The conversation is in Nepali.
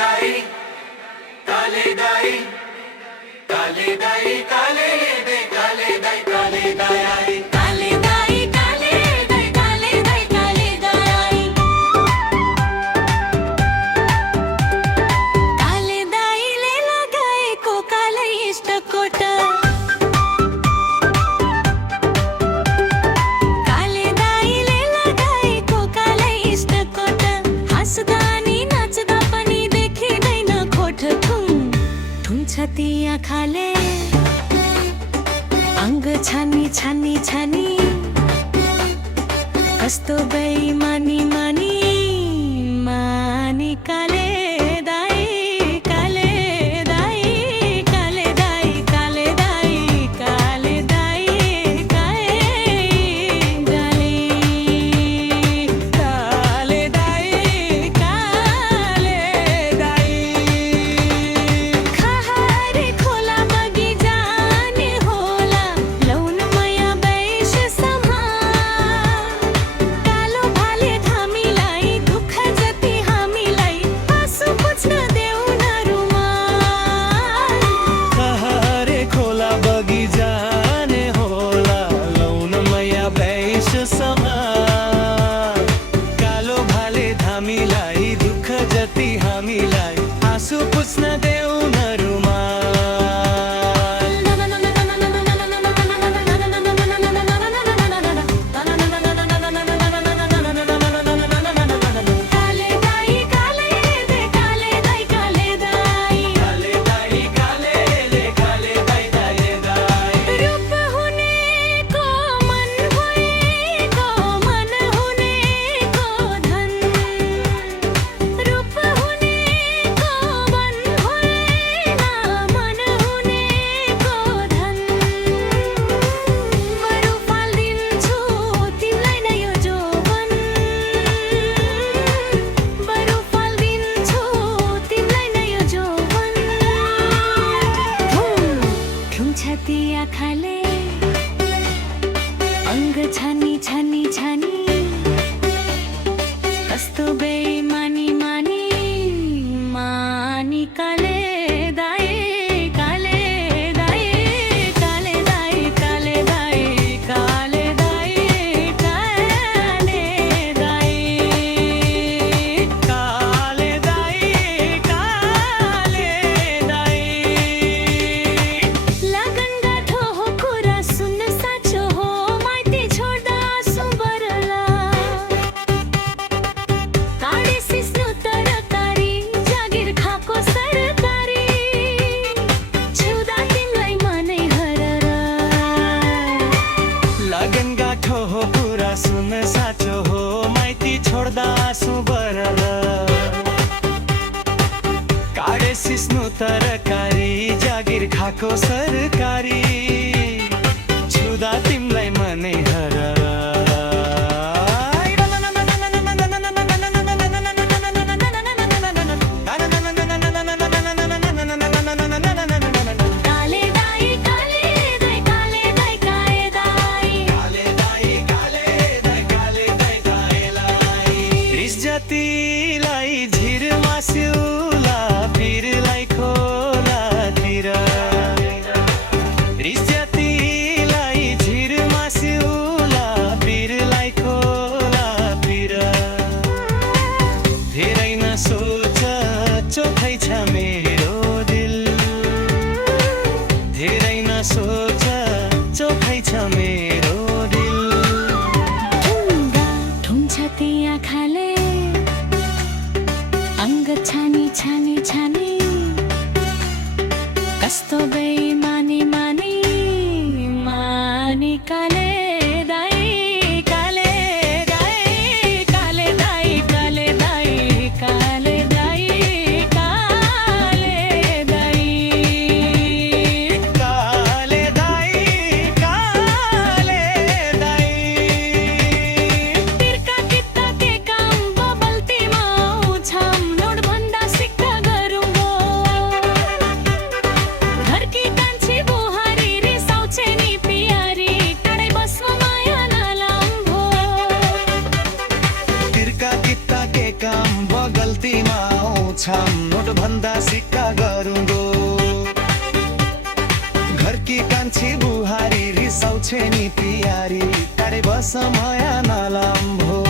दाई काले दाई काले दाई काले दे काले दाई काले दाई काले दाई काले दाई काले दाई काले दाई काले दाई ले लगाए को काले इष्टकोट काले दाई ले लगाए को काले इष्टकोट हसदानी नाचदा पनि देखिँदैन खोट ठुम छतिया खाले अंग छानी छानी छानी कस्तो बेईमानी मानी मानी काले दाई काले दाई काले दाई काले दाई काले दाई काले दाई काले दाई खहारे खोला बगी जाने होला लौन मया बैश समा कालो भाले थामीलाई दुःख जति हामीलाई आँसु पुछ्न देऊ न रुमाल खहारे खोला बगी जाने होला लौनमया बैश समा कालो भाले धामीलाई दुःख जति हामीलाई आँसु पुछ्न देऊ न रुमाल काले दाई काले दे काले दाई काले दाई काले दाई काले दे काले दाई काले दाई रूप हुने को मन हुने को मन हुने को धन रूप हुने को मन हुने मन हुने को धन बरु फाल्दिन्छु तिमीलाई नै यो जोवन बरु फाल्दिन्छु तिमीलाई नै यो जोवन ठुम छाती आँखाले अंग छानी छानी छानी कस्तो बेईमानी मानी मानी काले दाई काले दाई काले दाई काले दाई काले दाई काले दाई काले दाई काले दाई लगन गाठो हो कुरा सुन्न साँचो हो माइती छोड्दा सुबरला काडे सिस्नो तरकारी जागिर खाको सरकारी छुदा तिमीलाई मनै हरर लगन गाठो हो कुरा सुन साँचो हो माइती छोड्दा आँसु बरल काडे सिस्नु तरकारी जागिर खाको सरकारी छुदा तिमीलाई मनै हरर काले दाई काले दाई काले दाई काले दाई काले दाई काले दाई काले दाई काले दाई रिस जतिलाई झिर मास्युला पिरलाई खोलातिर रिस जतिलाई झिर मास्युला पिरलाई खोलातिर धेरै नसोच चोखै छ मेरो दिल धेरै नसोच चोखै छ मेरो दिल ठुम छती आँखाले अंग छानी छानी छानी कस्तो बेईमानी मानी मानी काले दाई काले दाई काले दाई काले दाई काले दाई काले दाई काले दाई काले दाई तिर्का कित्ता के काम बबल्ती माउ छाम नोट भन्दा सिक्का गरौँ घर की कान्छी आउँछन् नोट भन्दा सिक्का गरुङ्गो घरकी कान्छी बुहारी रिसाउँछे नि पियारी टाढे बस माया नलाम्भो